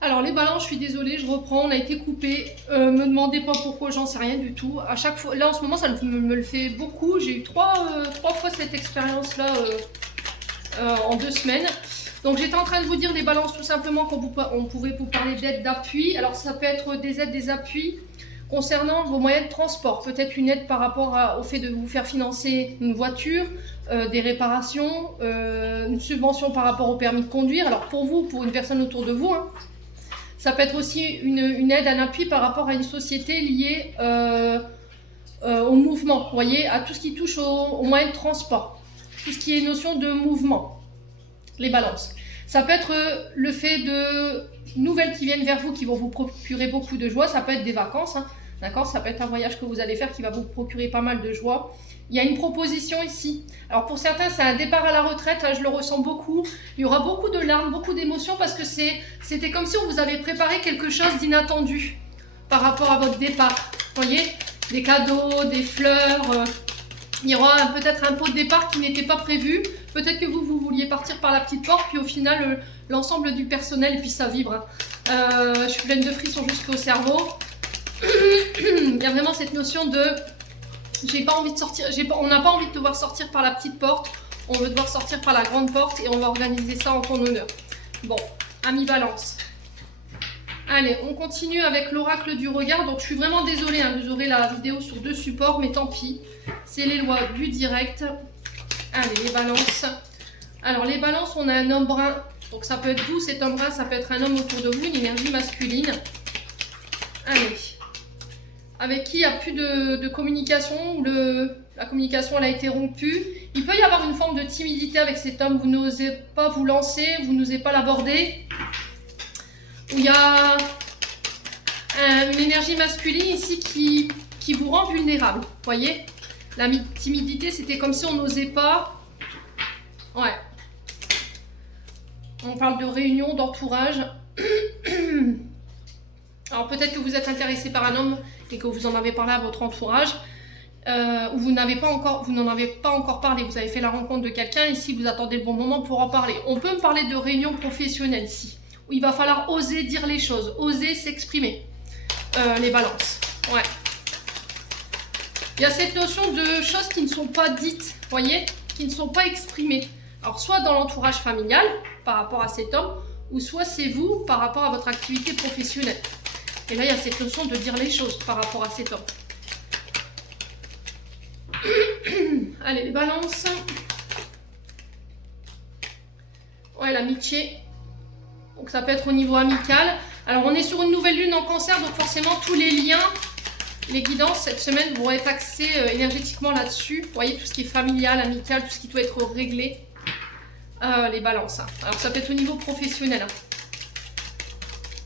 Alors les balances, je suis désolée, je reprends, on a été coupé. Me demandez pas pourquoi, j'en sais rien du tout. À chaque fois, là en ce moment, ça me le fait beaucoup. J'ai eu trois fois cette expérience-là en 2 semaines. Donc j'étais en train de vous dire les balances tout simplement on pouvait vous parler d'aide d'appui. Alors ça peut être des aides, des appuis concernant vos moyens de transport. Peut-être une aide par rapport au fait de vous faire financer une voiture, des réparations, une subvention par rapport au permis de conduire. Alors pour vous, pour une personne autour de vous, hein. Ça peut être aussi une aide, un appui par rapport à une société liée au mouvement, vous voyez, à tout ce qui touche aux moyens de transport, tout ce qui est notion de mouvement, les balances. Ça peut être le fait de nouvelles qui viennent vers vous, qui vont vous procurer beaucoup de joie. Ça peut être des vacances, hein, d'accord. Ça peut être un voyage que vous allez faire qui va vous procurer pas mal de joie. Il y a une proposition ici. Alors pour certains, c'est un départ à la retraite, hein, je le ressens beaucoup. Il y aura beaucoup de larmes, beaucoup d'émotions parce que c'était comme si on vous avait préparé quelque chose d'inattendu par rapport à votre départ. Vous voyez, des cadeaux, des fleurs. Il y aura peut-être un pot de départ qui n'était pas prévu. Peut-être que vous vouliez partir par la petite porte, puis au final, l'ensemble du personnel, et puis ça vibre. Je suis pleine de frissons jusqu'au cerveau. Il y a vraiment cette notion de... J'ai pas envie de sortir, on n'a pas envie de devoir sortir par la petite porte, on veut devoir sortir par la grande porte et on va organiser ça en ton honneur. Bon, ami Balance. Allez, on continue avec l'oracle du regard. Donc je suis vraiment désolée, hein, vous aurez la vidéo sur 2 supports, mais tant pis. C'est les lois du direct. Allez, les balances. Alors les balances, on a un homme brun. Donc ça peut être vous, cet homme brun, ça peut être un homme autour de vous, une énergie masculine. Allez. Avec qui il n'y a plus de communication, ou la communication elle a été rompue. Il peut y avoir une forme de timidité avec cet homme, vous n'osez pas vous lancer, vous n'osez pas l'aborder. Où il y a une énergie masculine ici qui vous rend vulnérable, vous voyez. La timidité, c'était comme si on n'osait pas. Ouais. On parle de réunion, d'entourage. Alors peut-être que vous êtes intéressé par un homme et que vous en avez parlé à votre entourage, ou vous n'en avez pas encore parlé, vous avez fait la rencontre de quelqu'un, ici vous attendez le bon moment pour en parler. On peut me parler de réunion professionnelle ici, où il va falloir oser dire les choses, oser s'exprimer, les balances. Ouais. Il y a cette notion de choses qui ne sont pas dites, vous voyez, qui ne sont pas exprimées. Alors soit dans l'entourage familial, par rapport à cet homme, ou soit c'est vous par rapport à votre activité professionnelle. Et là, il y a cette notion de dire les choses par rapport à cet homme. Allez, les balances. Ouais, l'amitié. Donc ça peut être au niveau amical. Alors on est sur une nouvelle lune en cancer, donc forcément tous les liens, les guidances cette semaine vont être axés énergétiquement là-dessus. Vous voyez, tout ce qui est familial, amical, tout ce qui doit être réglé. Les balances. Hein. Alors ça peut être au niveau professionnel. Hein.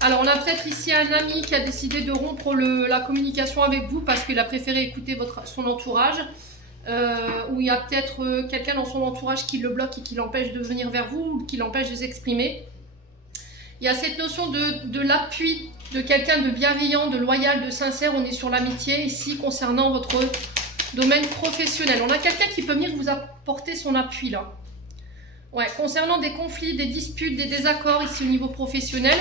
Alors on a peut-être ici un ami qui a décidé de rompre la communication avec vous parce qu'il a préféré écouter son entourage. Ou il y a peut-être quelqu'un dans son entourage qui le bloque et qui l'empêche de venir vers vous, ou qui l'empêche de s'exprimer. Il y a cette notion de l'appui de quelqu'un de bienveillant, de loyal, de sincère. On est sur l'amitié ici concernant votre domaine professionnel. On a quelqu'un qui peut venir vous apporter son appui là. Ouais, concernant des conflits, des disputes, des désaccords ici au niveau professionnel.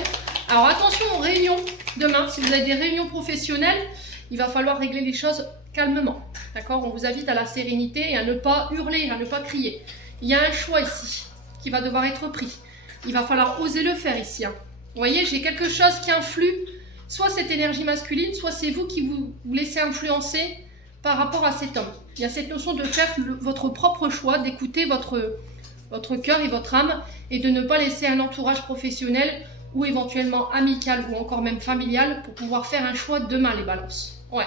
Alors attention aux réunions demain. Si vous avez des réunions professionnelles, il va falloir régler les choses calmement. D'accord? On vous invite à la sérénité et à ne pas hurler, à ne pas crier. Il y a un choix ici qui va devoir être pris. Il va falloir oser le faire ici. Hein. Vous voyez, j'ai quelque chose qui influe, soit cette énergie masculine, soit c'est vous qui vous laissez influencer par rapport à cet homme. Il y a cette notion de faire votre propre choix, d'écouter votre cœur et votre âme, et de ne pas laisser un entourage professionnel ou éventuellement amical ou encore même familial pour pouvoir faire un choix demain, les balances. Ouais.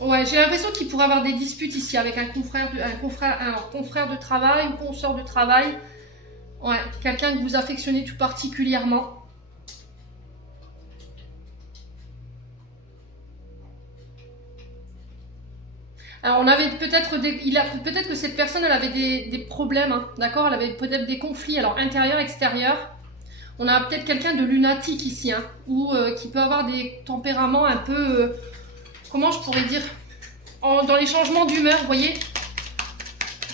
Ouais, j'ai l'impression qu'il pourrait avoir des disputes ici avec un confrère de travail ou consoeur de travail. Ouais, quelqu'un que vous affectionnez tout particulièrement. Alors on avait peut-être que cette personne elle avait des problèmes, hein, d'accord, elle avait peut-être des conflits, alors intérieur, extérieur. On a peut-être quelqu'un de lunatique ici, hein, ou qui peut avoir des tempéraments un peu, comment je pourrais dire, dans les changements d'humeur, vous voyez.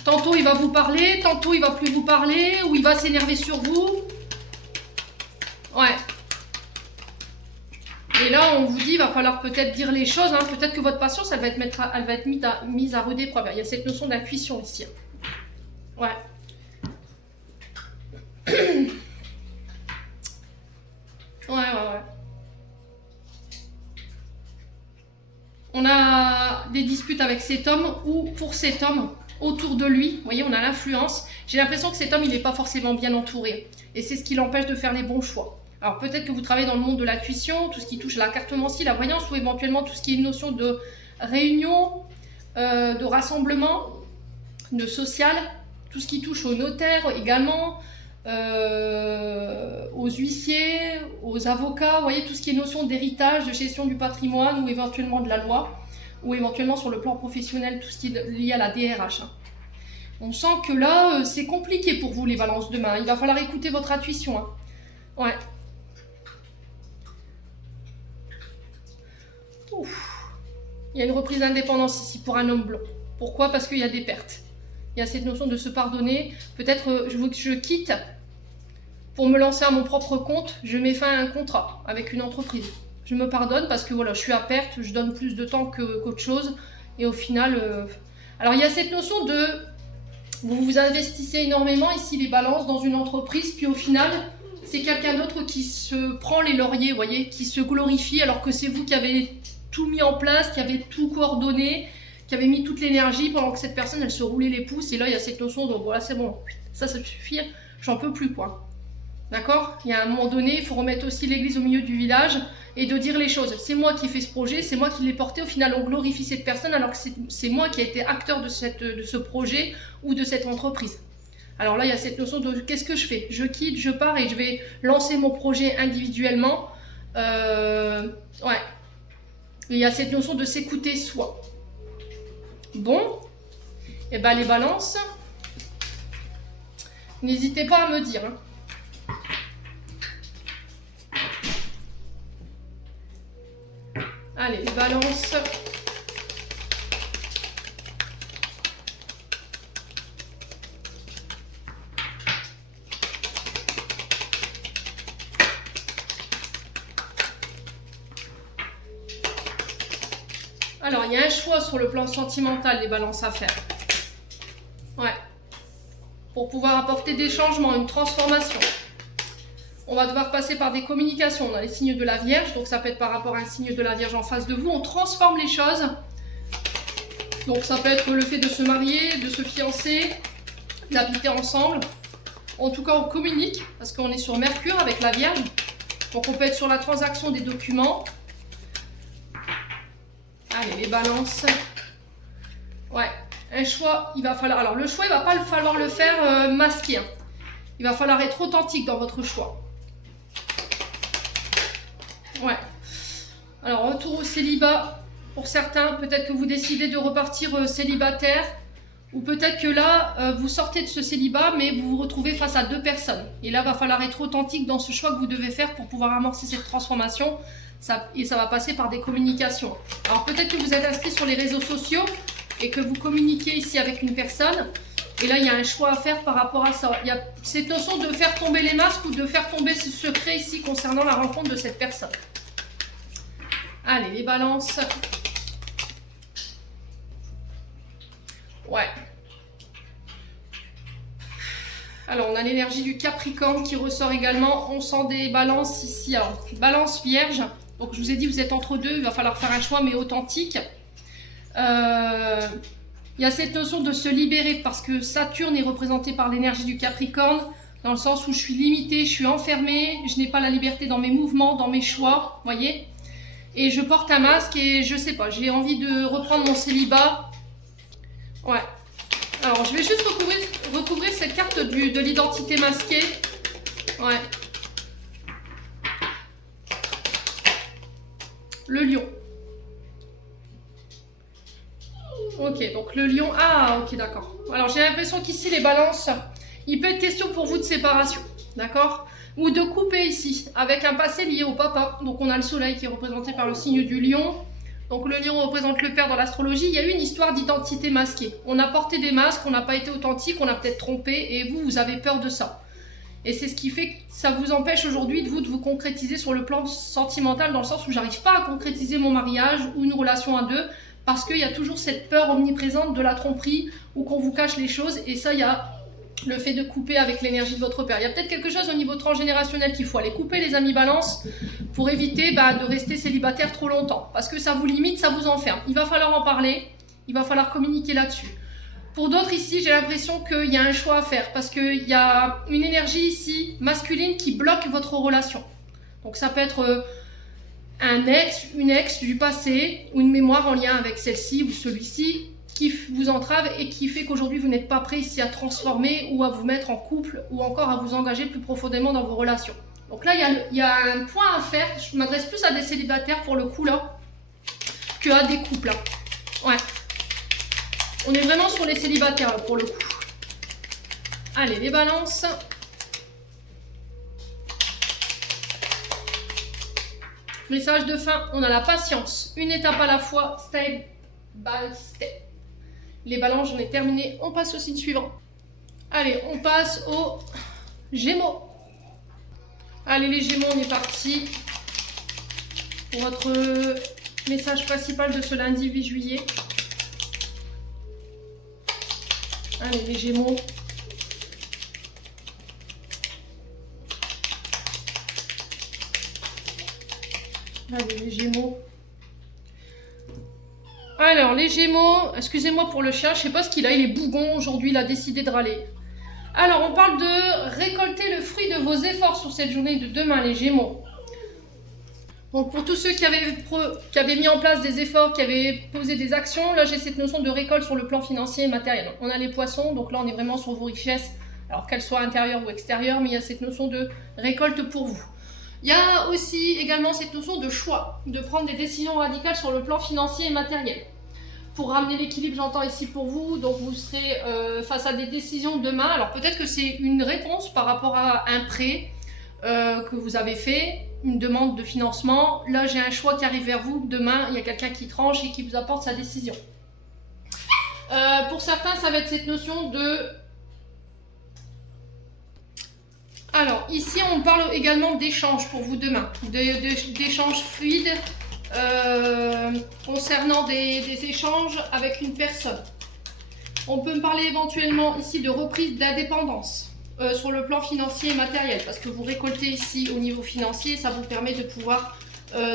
Tantôt il va vous parler, tantôt il va plus vous parler, ou il va s'énerver sur vous. Ouais. Et là, on vous dit, il va falloir peut-être dire les choses. Hein. Peut-être que votre patience, elle va être mise à rude épreuve. Il y a cette notion d'intuition ici. Ouais. Ouais. On a des disputes avec cet homme ou pour cet homme autour de lui. Vous voyez, on a l'influence. J'ai l'impression que cet homme, il n'est pas forcément bien entouré. Et c'est ce qui l'empêche de faire les bons choix. Alors peut-être que vous travaillez dans le monde de l'intuition, tout ce qui touche à la cartomancie, la voyance, ou éventuellement tout ce qui est une notion de réunion, de rassemblement, de social, tout ce qui touche aux notaires également, aux huissiers, aux avocats, vous voyez, tout ce qui est notion d'héritage, de gestion du patrimoine ou éventuellement de la loi, ou éventuellement sur le plan professionnel, tout ce qui est lié à la DRH. On sent que là, c'est compliqué pour vous les balances demain. Il va falloir écouter votre intuition. Hein. Ouais. Ouf. Il y a une reprise d'indépendance ici pour un homme blanc. Pourquoi? Parce qu'il y a des pertes. Il y a cette notion de se pardonner. Peut-être je quitte pour me lancer à mon propre compte. Je mets fin à un contrat avec une entreprise. Je me pardonne parce que voilà, je suis à perte. Je donne plus de temps qu'autre chose. Et au final... Alors il y a cette notion de... Vous vous investissez énormément ici les balances dans une entreprise. Puis au final... C'est quelqu'un d'autre qui se prend les lauriers, vous voyez, qui se glorifie alors que c'est vous qui avez tout mis en place, qui avez tout coordonné, qui avez mis toute l'énergie pendant que cette personne, elle se roulait les pouces. Et là, il y a cette notion de, voilà, c'est bon, ça suffit, j'en peux plus, quoi. D'accord? Il y a un moment donné, il faut remettre aussi l'église au milieu du village et de dire les choses. C'est moi qui ai fait ce projet, c'est moi qui l'ai porté. Au final, on glorifie cette personne alors que c'est moi qui ai été acteur de ce projet ou de cette entreprise. Alors là, il y a cette notion de qu'est-ce que je fais? Je quitte, je pars et je vais lancer mon projet individuellement. Ouais. Il y a cette notion de s'écouter soi. Bon. Et bien les balances, n'hésitez pas à me dire. Hein. Allez, les balances. Alors, il y a un choix sur le plan sentimental, les balances à faire. Ouais. Pour pouvoir apporter des changements, une transformation. On va devoir passer par des communications. On a les signes de la Vierge, donc ça peut être par rapport à un signe de la Vierge en face de vous. On transforme les choses. Donc ça peut être le fait de se marier, de se fiancer, d'habiter ensemble. En tout cas, on communique, parce qu'on est sur Mercure avec la Vierge. Donc on peut être sur la transaction des documents. Allez, les balances. Ouais, un choix, il va falloir... Alors, le choix, il va pas falloir le faire masqué. Hein. Il va falloir être authentique dans votre choix. Ouais. Alors, retour au célibat. Pour certains, peut-être que vous décidez de repartir célibataire. Ou peut-être que là, vous sortez de ce célibat, mais vous vous retrouvez face à deux personnes. Et là, il va falloir être authentique dans ce choix que vous devez faire pour pouvoir amorcer cette transformation. Et ça va passer par des communications. Alors peut-être que vous êtes inscrit sur les réseaux sociaux et que vous communiquez ici avec une personne. Et là, il y a un choix à faire par rapport à ça. Il y a cette notion de faire tomber les masques ou de faire tomber ce secret ici concernant la rencontre de cette personne. Allez, les balances. Ouais. Alors, on a l'énergie du Capricorne qui ressort également. On sent des balances ici. Alors, balance Vierge. Donc, je vous ai dit, vous êtes entre deux. Il va falloir faire un choix, mais authentique. Il y a cette notion de se libérer parce que Saturne est représenté par l'énergie du Capricorne. Dans le sens où je suis limitée, je suis enfermée. Je n'ai pas la liberté dans mes mouvements, dans mes choix. Vous voyez? Et je porte un masque et je sais pas. J'ai envie de reprendre mon célibat. Ouais. Alors, je vais juste recouvrir cette carte de l'identité masquée. Ouais. Le lion. Ok, donc le lion... Ah, ok, d'accord. Alors, j'ai l'impression qu'ici, les balances, il peut être question pour vous de séparation. D'accord? Ou de couper ici, avec un passé lié au papa. Donc, on a le soleil qui est représenté par le signe du lion. Donc le lion représente le père dans l'astrologie. Il y a eu une histoire d'identité masquée. On a porté des masques, on n'a pas été authentique, on a peut-être trompé, et vous, vous avez peur de ça. Et c'est ce qui fait que ça vous empêche aujourd'hui de vous concrétiser sur le plan sentimental, dans le sens où j'arrive pas à concrétiser mon mariage ou une relation à deux, parce qu'il y a toujours cette peur omniprésente de la tromperie, ou qu'on vous cache les choses, et ça, il y a le fait de couper avec l'énergie de votre père. Il y a peut-être quelque chose au niveau transgénérationnel qu'il faut aller couper, les amis balance, pour éviter de rester célibataire trop longtemps. Parce que ça vous limite, ça vous enferme. Il va falloir en parler, il va falloir communiquer là-dessus. Pour d'autres ici, j'ai l'impression qu'il y a un choix à faire, parce qu'il y a une énergie ici, masculine, qui bloque votre relation. Donc ça peut être un ex, une ex du passé, ou une mémoire en lien avec celle-ci ou celui-ci, qui vous entrave et qui fait qu'aujourd'hui vous n'êtes pas prêt ici à transformer ou à vous mettre en couple ou encore à vous engager plus profondément dans vos relations. Donc là il y a un point à faire, je m'adresse plus à des célibataires pour le coup là, que à des couples là. Ouais. On est vraiment sur les célibataires là, pour le coup. Allez, les balances. Message de fin, on a la patience, une étape à la fois, step by step. Les balances, j'en ai terminé. On passe au signe suivant. Allez, on passe aux Gémeaux. Allez, les Gémeaux, on est parti pour votre message principal de ce lundi 8 juillet. Allez, les Gémeaux. Allez, les Gémeaux. Alors, les Gémeaux, excusez-moi pour le chien, je sais pas ce qu'il a, il est bougon aujourd'hui, il a décidé de râler. Alors, on parle de récolter le fruit de vos efforts sur cette journée de demain, les Gémeaux. Donc, pour tous ceux qui avaient mis en place des efforts, qui avaient posé des actions, là, j'ai cette notion de récolte sur le plan financier et matériel. On a les poissons, donc là, on est vraiment sur vos richesses, alors qu'elles soient intérieures ou extérieures, mais il y a cette notion de récolte pour vous. Il y a aussi également cette notion de choix, de prendre des décisions radicales sur le plan financier et matériel. Pour ramener l'équilibre, j'entends ici pour vous, donc vous serez face à des décisions demain. Alors peut-être que c'est une réponse par rapport à un prêt que vous avez fait, une demande de financement. Là, j'ai un choix qui arrive vers vous. Demain, il y a quelqu'un qui tranche et qui vous apporte sa décision. Pour certains, ça va être cette notion de... Alors, ici, on parle également d'échanges pour vous demain, d'échanges fluides concernant des échanges avec une personne. On peut me parler éventuellement ici de reprise d'indépendance sur le plan financier et matériel, parce que vous récoltez ici au niveau financier, ça vous permet de pouvoir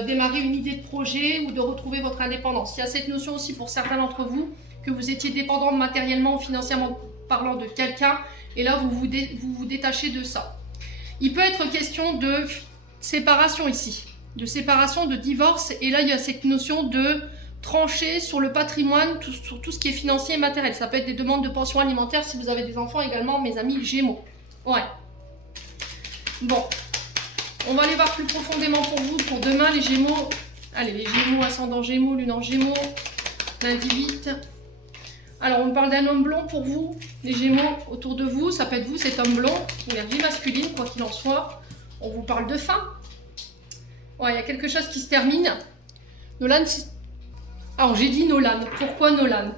démarrer une idée de projet ou de retrouver votre indépendance. Il y a cette notion aussi pour certains d'entre vous que vous étiez dépendant matériellement ou financièrement parlant de quelqu'un, et là vous vous détachez de ça. Il peut être question de séparation ici, de séparation, de divorce, et là il y a cette notion de trancher sur le patrimoine, sur tout ce qui est financier et matériel. Ça peut être des demandes de pension alimentaire si vous avez des enfants également, mes amis Gémeaux. Ouais. Bon, on va aller voir plus profondément pour vous, pour demain les Gémeaux. Allez, les Gémeaux, ascendant Gémeaux, lune en Gémeaux, lundi 8. Alors, on parle d'un homme blond pour vous, les Gémeaux, autour de vous. Ça peut être vous, cet homme blond, énergie masculine, quoi qu'il en soit. On vous parle de fin. Ouais, il y a quelque chose qui se termine. Nolan, alors j'ai dit Nolan. Pourquoi Nolan?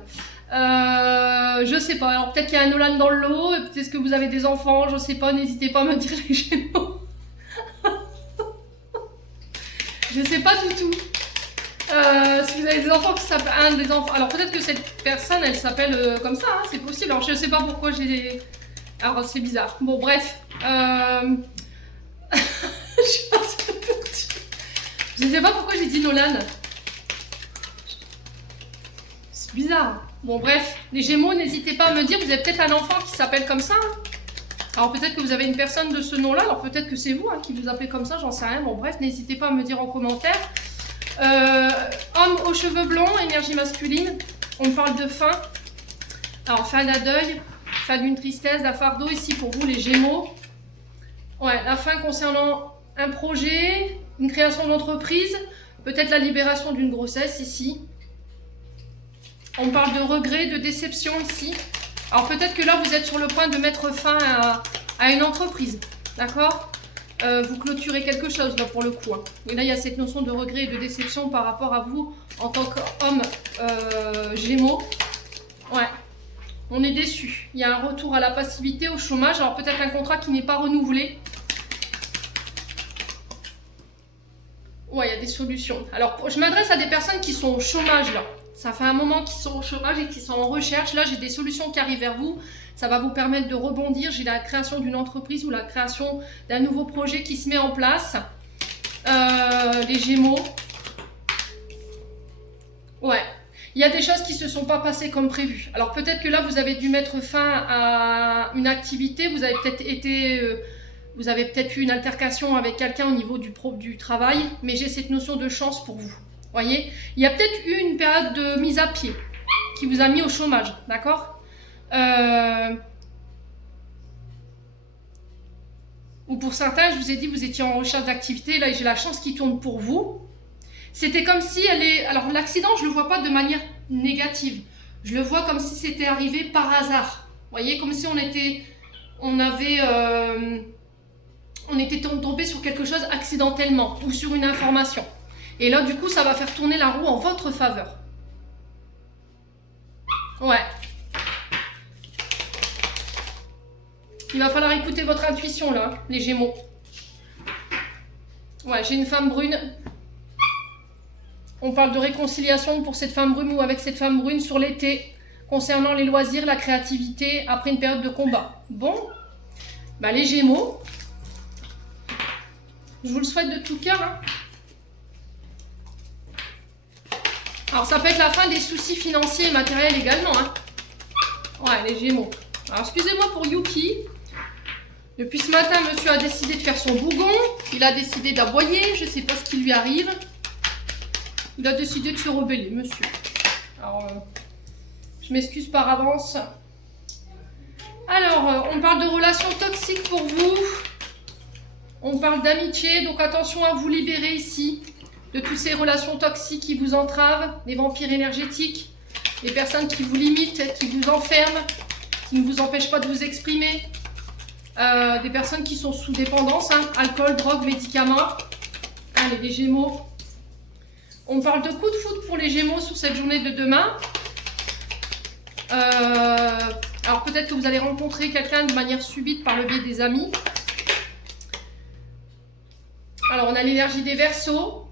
Je sais pas. Alors peut-être qu'il y a un Nolan dans le lot. Peut-être que vous avez des enfants. Je sais pas. N'hésitez pas à me dire les Gémeaux. Je sais pas du tout. Si vous avez des enfants qui s'appellent un des enfants, alors peut-être que cette personne elle s'appelle comme ça, hein, c'est possible. Alors je sais pas pourquoi j'ai des... Alors c'est bizarre. Bon bref, je sais pas pourquoi j'ai dit Nolan. C'est bizarre. Bon bref, les Gémeaux, n'hésitez pas à me dire, vous avez peut-être un enfant qui s'appelle comme ça. Hein. Alors peut-être que vous avez une personne de ce nom-là, alors peut-être que c'est vous hein, qui vous appelez comme ça, j'en sais rien. Bon bref, n'hésitez pas à me dire en commentaire. Homme aux cheveux blonds, énergie masculine, on parle de fin. Alors fin d'un deuil, fin d'une tristesse, d'un fardeau ici pour vous les Gémeaux. Ouais, la fin concernant un projet, une création d'entreprise, peut-être la libération d'une grossesse ici. On parle de regret, de déception ici. Alors peut-être que là vous êtes sur le point de mettre fin à une entreprise, d'accord? vous clôturez quelque chose là pour le coup. Hein. Et là, il y a cette notion de regret et de déception par rapport à vous en tant qu'homme Gémeaux. Ouais, on est déçu. Il y a un retour à la passivité, au chômage. Alors peut-être un contrat qui n'est pas renouvelé. Ouais, il y a des solutions. Alors, je m'adresse à des personnes qui sont au chômage là. Ça fait un moment qu'ils sont au chômage et qu'ils sont en recherche. Là, j'ai des solutions qui arrivent vers vous. Ça va vous permettre de rebondir. J'ai la création d'une entreprise ou la création d'un nouveau projet qui se met en place. Les Gémeaux. Ouais. Il y a des choses qui ne se sont pas passées comme prévu. Alors peut-être que là, vous avez dû mettre fin à une activité. Vous avez peut-être été... vous avez peut-être eu une altercation avec quelqu'un au niveau du travail. Mais j'ai cette notion de chance pour vous. Voyez, il y a peut-être eu une période de mise à pied qui vous a mis au chômage, d'accord? Ou pour certains, je vous ai dit, vous étiez en recherche d'activité, là j'ai la chance qui tourne pour vous. C'était comme si elle est... Alors l'accident, je ne le vois pas de manière négative. Je le vois comme si c'était arrivé par hasard. Vous voyez, comme si on était tombé sur quelque chose accidentellement ou sur une information. Et là, du coup, ça va faire tourner la roue en votre faveur. Ouais. Il va falloir écouter votre intuition, là, les Gémeaux. Ouais, j'ai une femme brune. On parle de réconciliation pour cette femme brune ou avec cette femme brune sur l'été, concernant les loisirs, la créativité, après une période de combat. Bon, bah les Gémeaux, je vous le souhaite de tout cœur, hein. Alors, ça peut être la fin des soucis financiers et matériels également. Hein. Ouais, les Gémeaux. Alors, excusez-moi pour Yuki. Depuis ce matin, monsieur a décidé de faire son bougon. Il a décidé d'aboyer. Je ne sais pas ce qui lui arrive. Il a décidé de se rebeller, monsieur. Alors, je m'excuse par avance. Alors, on parle de relations toxiques pour vous. On parle d'amitié. Donc, attention à vous libérer ici de toutes ces relations toxiques qui vous entravent, des vampires énergétiques, des personnes qui vous limitent, qui vous enferment, qui ne vous empêchent pas de vous exprimer, des personnes qui sont sous dépendance, hein, alcool, drogue, médicaments. Allez, les Gémeaux. On parle de coup de foudre pour les Gémeaux sur cette journée de demain. Alors peut-être que vous allez rencontrer quelqu'un de manière subite par le biais des amis. Alors on a l'énergie des Verseaux.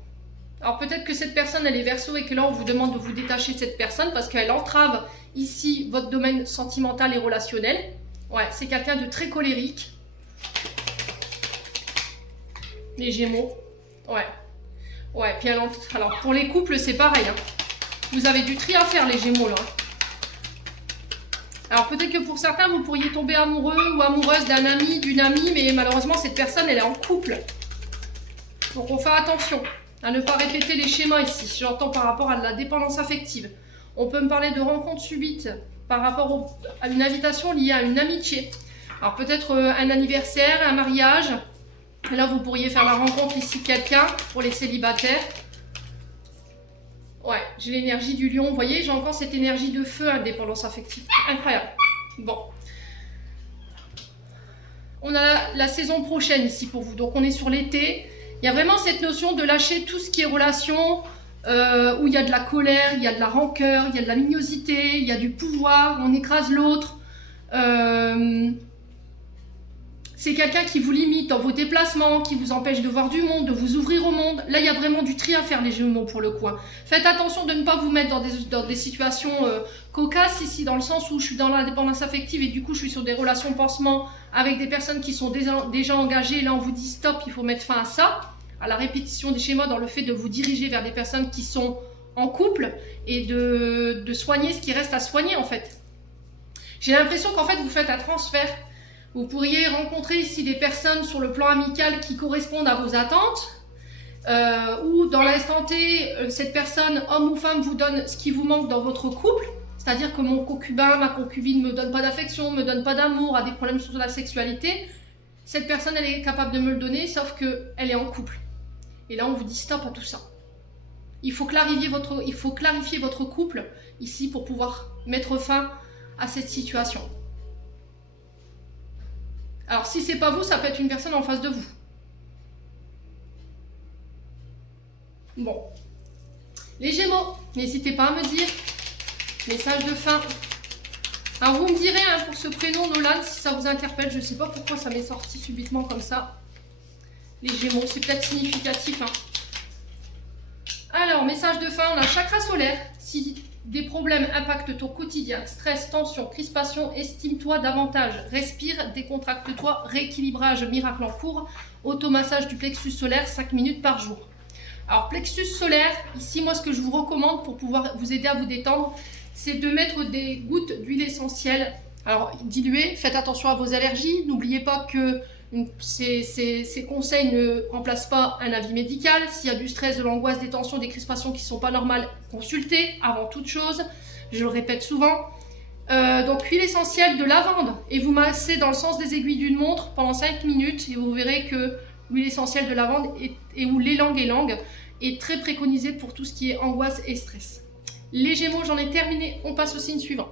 Alors peut-être que cette personne elle est Verseau et que là on vous demande de vous détacher de cette personne parce qu'elle entrave ici votre domaine sentimental et relationnel. Ouais, c'est quelqu'un de très colérique. Les Gémeaux. Ouais. Ouais, puis alors pour les couples c'est pareil. Hein. Vous avez du tri à faire les Gémeaux là. Alors peut-être que pour certains vous pourriez tomber amoureux ou amoureuse d'un ami, d'une amie, mais malheureusement cette personne elle est en couple. Donc on fait attention à ne pas répéter les schémas ici, j'entends par rapport à la dépendance affective. On peut me parler de rencontres subites par rapport à une invitation liée à une amitié. Alors peut-être un anniversaire, un mariage. Là vous pourriez faire la rencontre ici de quelqu'un pour les célibataires. Ouais, j'ai l'énergie du lion, vous voyez, j'ai encore cette énergie de feu, indépendance affective. Incroyable. Bon. On a la saison prochaine ici pour vous, donc on est sur l'été. Il y a vraiment cette notion de lâcher tout ce qui est relation, où il y a de la colère, il y a de la rancœur, il y a de la mignosité, il y a du pouvoir, on écrase l'autre. C'est quelqu'un qui vous limite dans vos déplacements, qui vous empêche de voir du monde, de vous ouvrir au monde. Là, il y a vraiment du tri à faire, les Gémeaux, pour le coup. Faites attention de ne pas vous mettre dans des situations cocasses, ici, dans le sens où je suis dans l'indépendance affective et du coup, je suis sur des relations pansement avec des personnes qui sont déjà engagées. Là, on vous dit stop, il faut mettre fin à ça, à la répétition des schémas, dans le fait de vous diriger vers des personnes qui sont en couple et de soigner ce qui reste à soigner, en fait. J'ai l'impression qu'en fait, vous faites un transfert. Vous pourriez rencontrer ici des personnes sur le plan amical qui correspondent à vos attentes, ou dans l'instant T, cette personne, homme ou femme, vous donne ce qui vous manque dans votre couple, c'est-à-dire que mon concubin, ma concubine ne me donne pas d'affection, ne me donne pas d'amour, a des problèmes sur la sexualité. Cette personne, elle est capable de me le donner, sauf qu'elle est en couple. Et là, on vous dit stop à tout ça. Il faut clarifier votre couple ici pour pouvoir mettre fin à cette situation. Alors, si c'est pas vous, ça peut être une personne en face de vous. Bon. Les Gémeaux, n'hésitez pas à me dire. Message de fin. Alors vous me direz hein, pour ce prénom Nolan si ça vous interpelle. Je ne sais pas pourquoi ça m'est sorti subitement comme ça. Les Gémeaux, c'est peut-être significatif. Hein. Alors, message de fin, on a chakra solaire. Si des problèmes impactent ton quotidien, stress, tension, crispation, estime-toi davantage. Respire, décontracte-toi, rééquilibrage miracle en cours. Automassage du plexus solaire 5 minutes par jour. Alors, plexus solaire, ici, moi, ce que je vous recommande pour pouvoir vous aider à vous détendre, c'est de mettre des gouttes d'huile essentielle. Alors, diluez, faites attention à vos allergies. N'oubliez pas que ces conseils ne remplacent pas un avis médical. S'il y a du stress, de l'angoisse, des tensions, des crispations qui ne sont pas normales, consultez avant toute chose. Je le répète souvent. Donc, huile essentielle de lavande. Et vous massez dans le sens des aiguilles d'une montre pendant 5 minutes. Et vous verrez que l'huile essentielle de lavande ou l'élang-élang est très préconisée pour tout ce qui est angoisse et stress. Les Gémeaux, j'en ai terminé. On passe au signe suivant.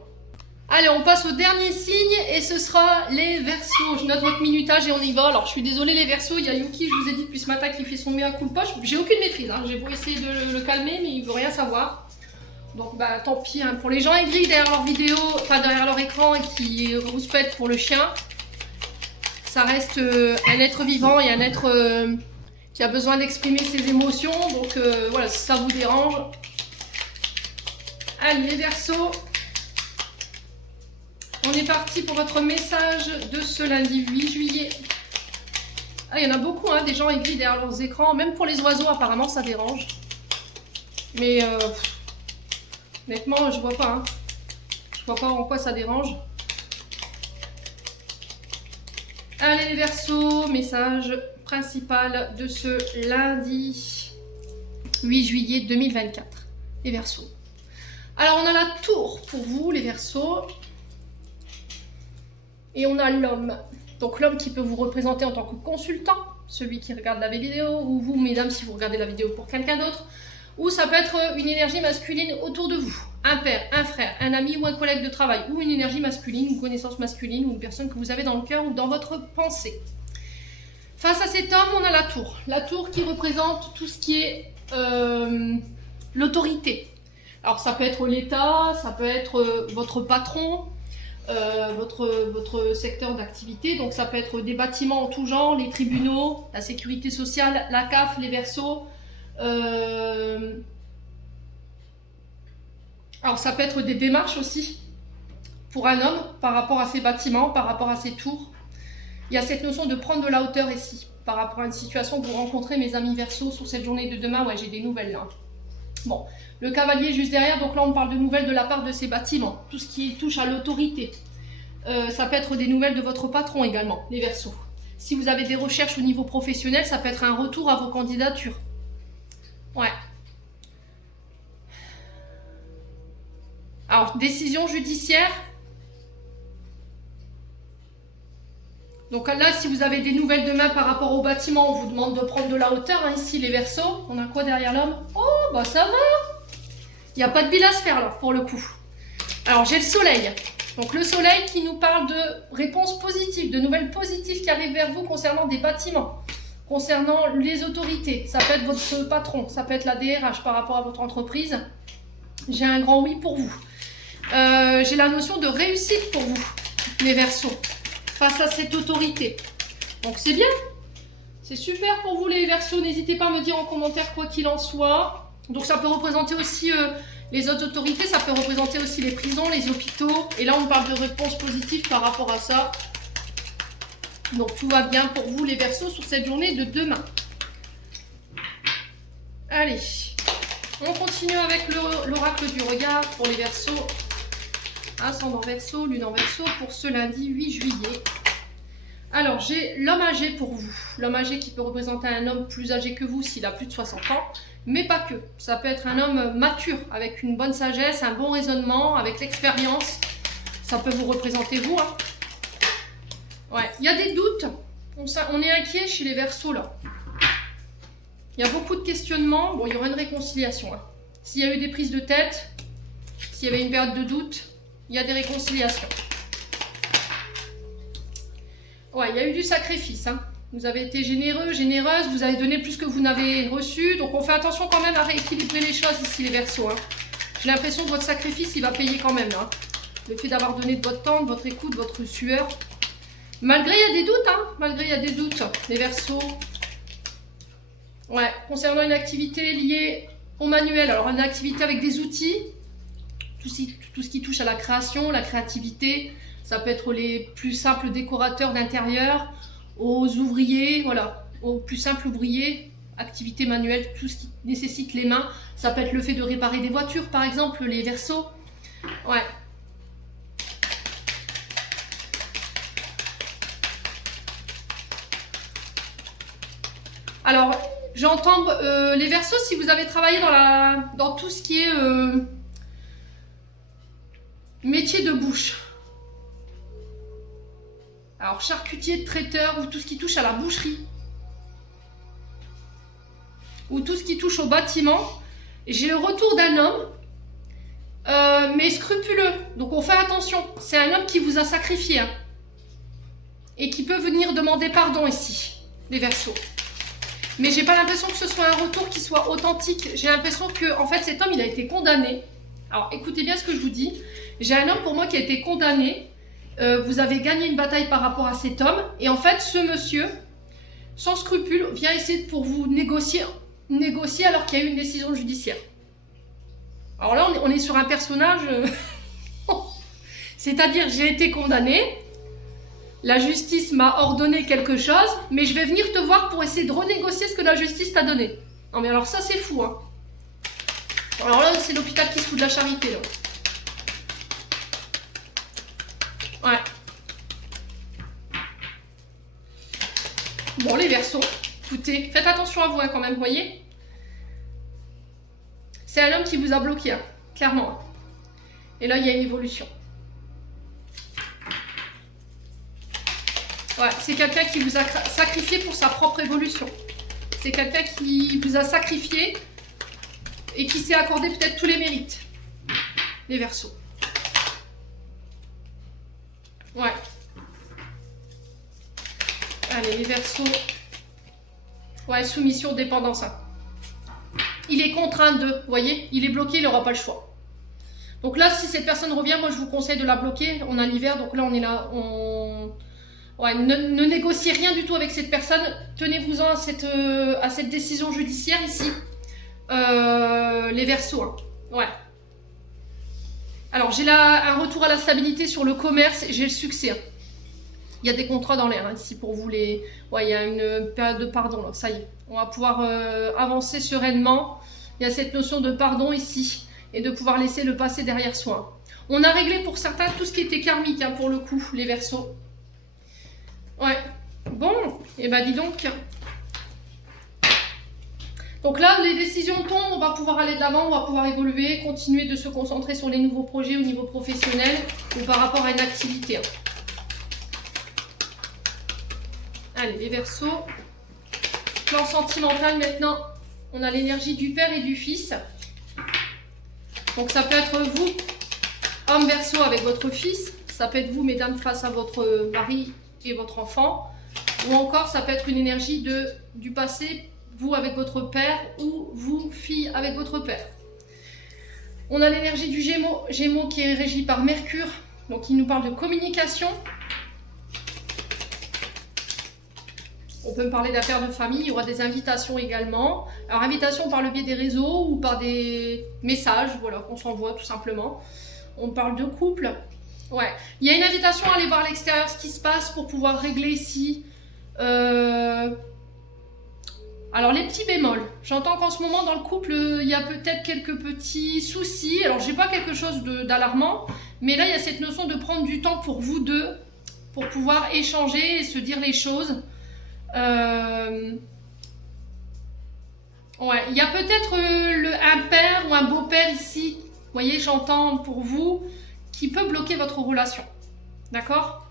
Allez, on passe au dernier signe et ce sera les Verseaux. Je note votre minutage et on y va. Alors, je suis désolée les Verseaux, il y a Yuki, je vous ai dit depuis ce matin qu'il fait son mea culpa. J'ai aucune maîtrise, hein. J'ai beau essayer de le calmer, mais il ne veut rien savoir. Donc, bah, tant pis. Hein. Pour les gens aigris derrière leur vidéo, enfin derrière leur écran et qui rouspètent pour le chien, ça reste un être vivant et un être qui a besoin d'exprimer ses émotions. Donc, voilà, si ça vous dérange. Allez, les Verseaux. On est parti pour votre message de ce lundi 8 juillet. Ah, il y en a beaucoup, hein, des gens aigris derrière leurs écrans. Même pour les oiseaux, apparemment, ça dérange. Mais honnêtement, je vois pas. Hein. Je vois pas en quoi ça dérange. Allez, les Verseaux, message principal de ce lundi 8 juillet 2024. Les Verseaux. Alors, on a la tour pour vous, les Verseaux. Et on a l'homme. Donc l'homme qui peut vous représenter en tant que consultant, celui qui regarde la vidéo, ou vous, mesdames, si vous regardez la vidéo pour quelqu'un d'autre. Ou ça peut être une énergie masculine autour de vous. Un père, un frère, un ami ou un collègue de travail. Ou une énergie masculine, une connaissance masculine, ou une personne que vous avez dans le cœur ou dans votre pensée. Face à cet homme, on a la tour. La tour qui représente tout ce qui est l'autorité. Alors ça peut être l'État, ça peut être votre patron, votre secteur d'activité, donc ça peut être des bâtiments en tout genre, les tribunaux, la sécurité sociale, la CAF, les Verseaux. Alors ça peut être des démarches aussi pour un homme par rapport à ses bâtiments, par rapport à ses tours. Il y a cette notion de prendre de la hauteur ici par rapport à une situation que vous rencontrez, mes amis Verseaux, sur cette journée de demain. Ouais, j'ai des nouvelles là. Bon, le cavalier juste derrière, donc là on parle de nouvelles de la part de ces bâtiments, tout ce qui touche à l'autorité. Ça peut être des nouvelles de votre patron également, les Verseaux. Si vous avez des recherches au niveau professionnel, ça peut être un retour à vos candidatures. Ouais. Alors, décision judiciaire. Donc là, si vous avez des nouvelles demain par rapport au bâtiment, on vous demande de prendre de la hauteur. Hein, ici, les Verseaux. On a quoi derrière l'homme? Oh, bah ça va. Il n'y a pas de bile à se faire là, pour le coup. Alors, j'ai le soleil. Donc, le soleil qui nous parle de réponses positives, de nouvelles positives qui arrivent vers vous concernant des bâtiments, concernant les autorités. Ça peut être votre patron, ça peut être la DRH par rapport à votre entreprise. J'ai un grand oui pour vous. J'ai la notion de réussite pour vous, les Verseaux, face à cette autorité. Donc, c'est bien. C'est super pour vous, les Verseaux. N'hésitez pas à me dire en commentaire quoi qu'il en soit. Donc, ça peut représenter aussi... les autres autorités, ça peut représenter aussi les prisons, les hôpitaux. Et là, on parle de réponses positives par rapport à ça. Donc, tout va bien pour vous, les Verseaux, sur cette journée de demain. Allez, on continue avec l'oracle du regard pour les Verseaux. Ascendant Verseau, lune en Verseau pour ce lundi 8 juillet. Alors, j'ai l'homme âgé pour vous. L'homme âgé qui peut représenter un homme plus âgé que vous s'il a plus de 60 ans. Mais pas que. Ça peut être un homme mature, avec une bonne sagesse, un bon raisonnement, avec l'expérience. Ça peut vous représenter vous. Hein. Ouais, il y a des doutes. On est inquiet chez les Verseaux là. Il y a beaucoup de questionnements. Bon, il y aura une réconciliation. Hein. S'il y a eu des prises de tête, s'il y avait une période de doute, il y a des réconciliations. Ouais, il y a eu du sacrifice. Hein. Vous avez été généreux, généreuse, vous avez donné plus que vous n'avez reçu. Donc on fait attention quand même à rééquilibrer les choses ici, les Verseaux. Hein. J'ai l'impression que votre sacrifice, il va payer quand même. Hein. Le fait d'avoir donné de votre temps, de votre écoute, de votre sueur. Malgré, il y a des doutes. Hein. Malgré, il y a des doutes, les Verseaux. Ouais, concernant une activité liée au manuel. Alors, une activité avec des outils. Tout ce qui touche à la création, la créativité. Ça peut être les plus simples décorateurs d'intérieur, aux ouvriers, voilà, aux plus simples ouvriers, activités manuelles, tout ce qui nécessite les mains. Ça peut être le fait de réparer des voitures, par exemple, les Verseaux. Ouais. Alors, j'entends les Verseaux, si vous avez travaillé dans tout ce qui est métier de bouche. Alors, charcutier, traiteur, ou tout ce qui touche à la boucherie. Ou tout ce qui touche au bâtiment. J'ai le retour d'un homme, mais scrupuleux. Donc, on fait attention. C'est un homme qui vous a sacrifié. Hein, et qui peut venir demander pardon ici, les Verseaux. Mais j'ai pas l'impression que ce soit un retour qui soit authentique. J'ai l'impression que, en fait, cet homme, il a été condamné. Alors, écoutez bien ce que je vous dis. J'ai un homme pour moi qui a été condamné. Vous avez gagné une bataille par rapport à cet homme. Et en fait, ce monsieur, sans scrupule, vient essayer pour vous négocier alors qu'il y a eu une décision judiciaire. Alors là, on est sur un personnage... C'est-à-dire, j'ai été condamné. La justice m'a ordonné quelque chose, mais je vais venir te voir pour essayer de renégocier ce que la justice t'a donné. Non mais alors ça, c'est fou. Hein. Alors là, c'est l'hôpital qui se fout de la charité. Là. Ouais. Bon, les Verseaux, écoutez, faites attention à vous hein, quand même, vous voyez. C'est un homme qui vous a bloqué, hein, clairement. Et là, il y a une évolution. Ouais, c'est quelqu'un qui vous a sacrifié pour sa propre évolution. C'est quelqu'un qui vous a sacrifié et qui s'est accordé peut-être tous les mérites. Les Verseaux. Ouais. Allez, les Verseaux. Ouais, soumission, dépendance. Hein. Il est contraint de, vous voyez, il est bloqué, il n'aura pas le choix. Donc là, si cette personne revient, moi je vous conseille de la bloquer. On a l'hiver, donc là on est là, ouais, ne négociez rien du tout avec cette personne. Tenez-vous-en à cette décision judiciaire ici. Les Verseaux. Hein. Ouais. Alors, j'ai là un retour à la stabilité sur le commerce et j'ai le succès. Hein. Il y a des contrats dans l'air hein, ici pour vous. Ouais, il y a une période de pardon. Là. Ça y est. On va pouvoir avancer sereinement. Il y a cette notion de pardon ici et de pouvoir laisser le passé derrière soi. On a réglé pour certains tout ce qui était karmique hein, pour le coup, les Verseaux. Ouais. Bon, et ben dis donc. Donc là, les décisions tombent, on va pouvoir aller de l'avant, on va pouvoir évoluer, continuer de se concentrer sur les nouveaux projets au niveau professionnel ou par rapport à une activité. Allez, les Verseaux. Plan sentimental maintenant, on a l'énergie du père et du fils. Donc ça peut être vous, homme Verseau avec votre fils, ça peut être vous, mesdames, face à votre mari et votre enfant, ou encore ça peut être une énergie du passé, vous avec votre père, ou vous, fille, avec votre père. On a l'énergie du Gémeaux qui est régie par Mercure, donc il nous parle de communication. On peut me parler d'affaires de famille, il y aura des invitations également. Alors invitations par le biais des réseaux ou par des messages, voilà, qu'on s'envoie tout simplement. On parle de couple. Ouais, il y a une invitation à aller voir à l'extérieur ce qui se passe pour pouvoir régler ici. Alors les petits bémols, j'entends qu'en ce moment dans le couple il y a peut-être quelques petits soucis. Alors j'ai pas quelque chose d'alarmant, mais là il y a cette notion de prendre du temps pour vous deux, pour pouvoir échanger et se dire les choses. Ouais, il y a peut-être un père ou un beau-père ici, vous voyez, j'entends pour vous, qui peut bloquer votre relation. D'accord?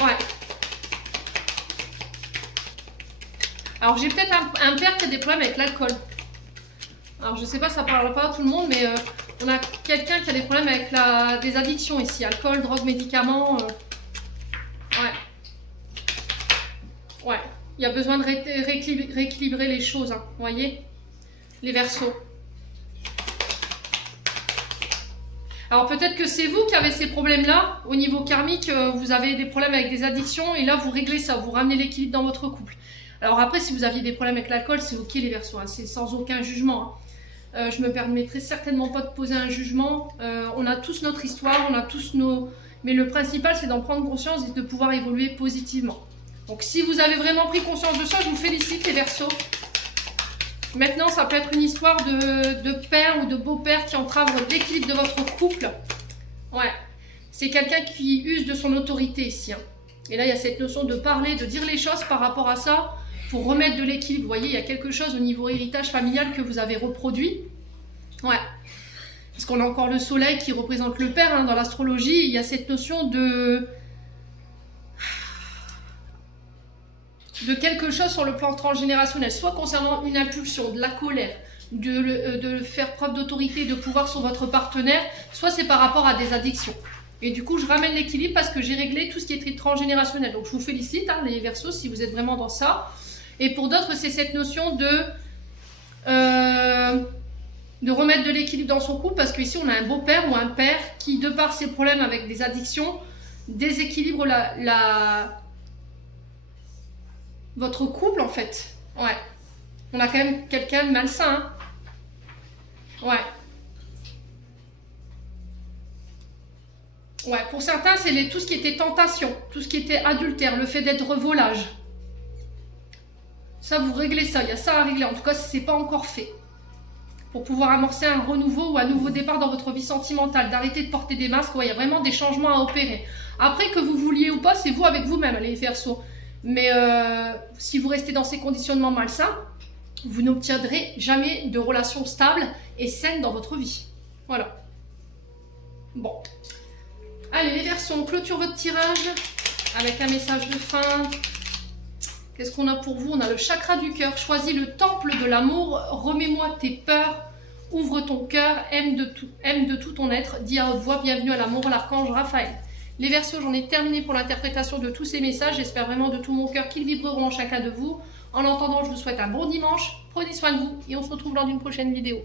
Ouais. Alors j'ai peut-être un père qui a des problèmes avec l'alcool. Alors je sais pas, ça parle pas à tout le monde, mais on a quelqu'un qui a des problèmes avec des addictions ici, alcool, drogue, médicaments. Ouais. Ouais, il y a besoin de rééquilibrer les choses, hein, vous voyez, les Verseaux. Alors peut-être que c'est vous qui avez ces problèmes-là, au niveau karmique, vous avez des problèmes avec des addictions, et là vous réglez ça, vous ramenez l'équilibre dans votre couple. Alors après, si vous aviez des problèmes avec l'alcool, c'est ok les Verseaux, hein, c'est sans aucun jugement. Hein. Je me permettrai certainement pas de poser un jugement, on a tous notre histoire, on a tous nos... Mais le principal, c'est d'en prendre conscience et de pouvoir évoluer positivement. Donc si vous avez vraiment pris conscience de ça, je vous félicite les Verseaux. Maintenant, ça peut être une histoire de père ou de beau-père qui entrave l'équilibre de votre couple. Ouais, c'est quelqu'un qui use de son autorité ici. Hein. Et là, il y a cette notion de parler, de dire les choses par rapport à ça, pour remettre de l'équilibre. Vous voyez, il y a quelque chose au niveau héritage familial que vous avez reproduit. Ouais. Parce qu'on a encore le soleil qui représente le père, hein, dans l'astrologie. Il y a cette notion de quelque chose sur le plan transgénérationnel, soit concernant une impulsion, de la colère, de faire preuve d'autorité, de pouvoir sur votre partenaire, soit c'est par rapport à des addictions. Et du coup, je ramène l'équilibre parce que j'ai réglé tout ce qui est transgénérationnel. Donc, je vous félicite, hein, les Verseaux, si vous êtes vraiment dans ça. Et pour d'autres, c'est cette notion de remettre de l'équilibre dans son couple, parce qu'ici, on a un beau-père ou un père qui, de par ses problèmes avec des addictions, déséquilibre votre couple, en fait. Ouais. On a quand même quelqu'un de malsain. Hein. Ouais. Ouais, pour certains, c'est tout ce qui était tentation, tout ce qui était adultère, le fait d'être volage. Ça, vous réglez ça, il y a ça à régler. En tout cas, si ce n'est pas encore fait. Pour pouvoir amorcer un renouveau ou un nouveau départ dans votre vie sentimentale, d'arrêter de porter des masques, ouais, il y a vraiment des changements à opérer. Après, que vous vouliez ou pas, c'est vous avec vous-même, les Verseaux. Mais si vous restez dans ces conditionnements malsains, vous n'obtiendrez jamais de relations stables et saines dans votre vie. Voilà. Bon. Allez, les Verseaux, on clôture votre tirage avec un message de fin. Qu'est-ce qu'on a pour vous? On a le chakra du cœur. Choisis le temple de l'amour. Remets-moi tes peurs. Ouvre ton cœur. Aime de tout ton être. Dis à haute voix, bienvenue à l'amour, l'archange Raphaël. Les Verseaux, j'en ai terminé pour l'interprétation de tous ces messages. J'espère vraiment de tout mon cœur qu'ils vibreront en chacun de vous. En attendant, je vous souhaite un bon dimanche. Prenez soin de vous et on se retrouve lors d'une prochaine vidéo.